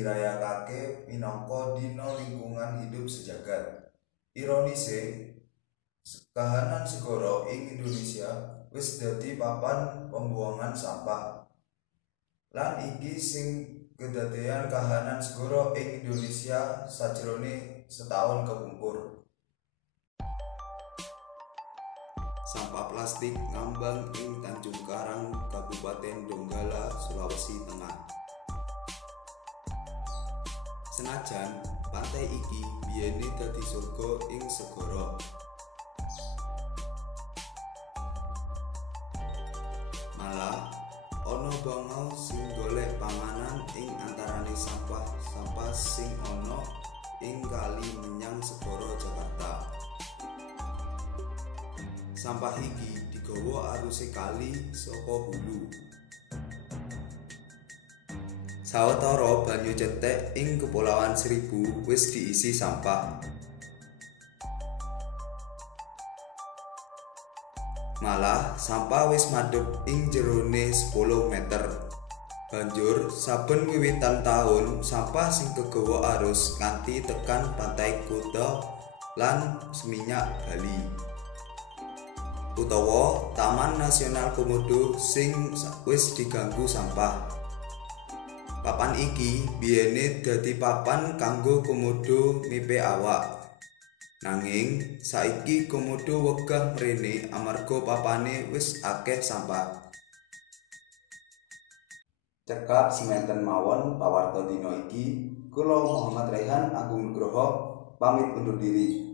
dirayakake minangka dina lingkungan hidup sejagat. Ironise, kahanan segara ing Indonesia wis dadi papan pembuangan sampah. Lan iki sing kedadean kahanan segara ing Indonesia sajrone setahun kepungkur. Sampah plastik ngambang ing Tanjung Karang, Kabupaten Donggala, Sulawesi Tengah. Senajan pantai iki biyene dadi surga ing segara, malah ana bangau sing golek panganan ing antarane sampah-sampah sing ana ing kali menyang segara Jakarta. Sampah iki digawa aruse kali saka hulu. Sawetara banyu cetek ing Kepulauan Seribu wis diisi sampah. Malah sampah wis madhep ing jerone 10 meter. Banjur saben wiwitan taun sampah sing kegawa arus nganti tekan pantai Kuta lan Seminyak Bali. Utawa Taman Nasional Komodo sing wis diganggu sampah. Papan iki biyene dadi papan kanggo komodo mipe awak. Nanging saiki komodo wegah mrene amarga papane wis akeh sampah. Cekap semanten mawon pawarta dina iki, kula Muhammad Rehan Agung Nugroho pamit undur diri.